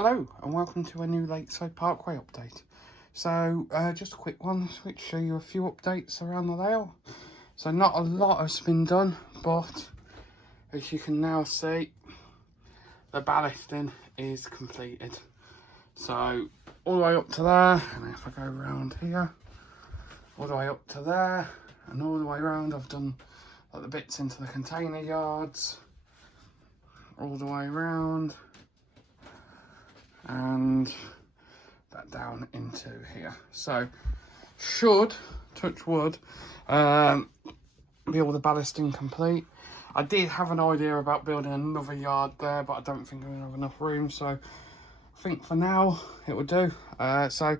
Hello and welcome to a new Lakeside Parkway update. So just a quick one which show you a few updates around the layout. So not a lot has been done, but as you can now see, the ballasting is completed. So all the way up to there, and if I go around here, all the way up to there, and all the way around, I've done like the bits into the container yards, all the way around, and that down into here. So should, touch wood, be all the ballasting complete. I did have an idea about building another yard there, but I don't think I'm gonna have enough room, so I think for now it will do. So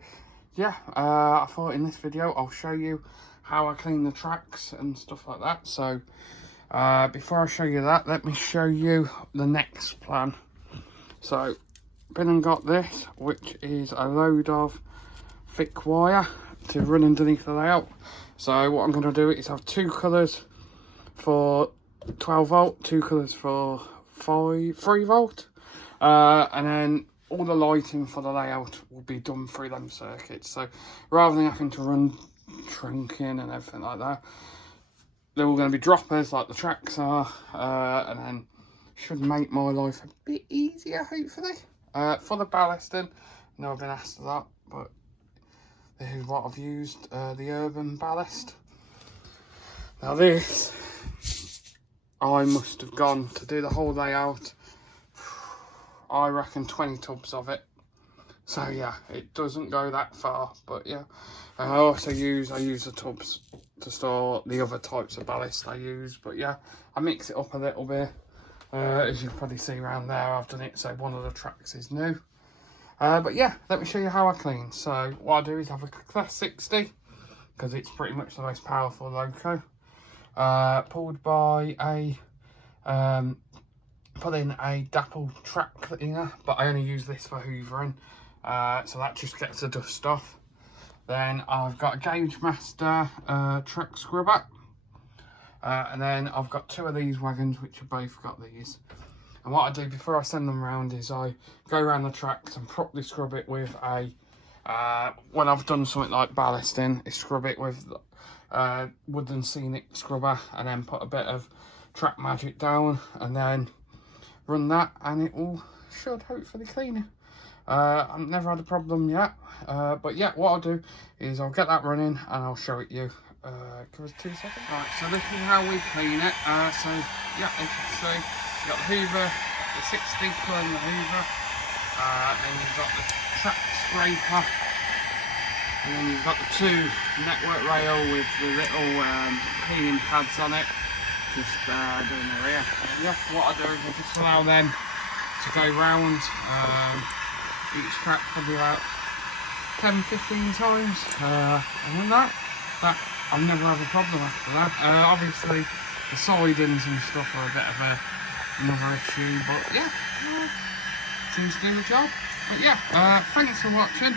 yeah, I thought in this video I'll show you how I clean the tracks and stuff like that. So before I show you that, let me show you the next plan. So been and got this, which is a load of thick wire to run underneath the layout. So what I'm going to do is have two colours for 12 volt, two colours for 3 volt, and then all the lighting for the layout will be done through them circuits. So rather than having to run trunking and everything like that, they're all going to be droppers like the tracks are, and then should make my life a bit easier hopefully. For the ballasting, no, I've been asked that, but this is what I've used, the Urban ballast. Now this, I must have gone to do the whole layout, I reckon 20 tubs of it. So yeah, it doesn't go that far, but yeah. I also use the tubs to store the other types of ballast I use, but yeah, I mix it up a little bit. As you can probably see around there, I've done it so one of the tracks is new. But yeah, let me show you how I clean. So what I do is have a Class 60, because it's pretty much the most powerful loco. Pulled by a, put in a Dapple track cleaner, but I only use this for hoovering. So that just gets the dust off. Then I've got a Gauge Master track scrubber. And then I've got two of these wagons which have both got these. And what I do before I send them around is I go around the tracks and properly scrub it with a, when I've done something like ballasting, I scrub it with Wooden Scenic scrubber, and then put a bit of Track Magic down and then run that, and it all should hopefully clean it. I've never had a problem yet, but yeah, what I'll do is I'll get that running and I'll show it you. Give us 2 seconds. Right, so this is how we clean it. So yeah, as you can see, you've got the hoover, the 60 pulling the hoover, then you've got the track scraper, and then you've got the two network rail with the little cleaning pads on it, just doing the rear. Yeah, what I do is I just allow them to go round each track probably about 10-15 times, and then that I've never had a problem after that. Obviously the sidings and stuff are a bit of another issue, but yeah, seems to do the job. But yeah, thanks for watching.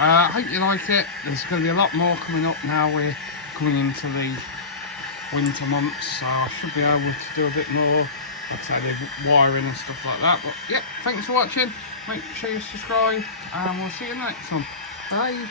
I hope you like it. There's going to be a lot more coming up now. We're coming into the winter months, so I should be able to do a bit more, like I say, the wiring and stuff like that. But yeah, thanks for watching. Make sure you subscribe, and we'll see you in the next one. Bye.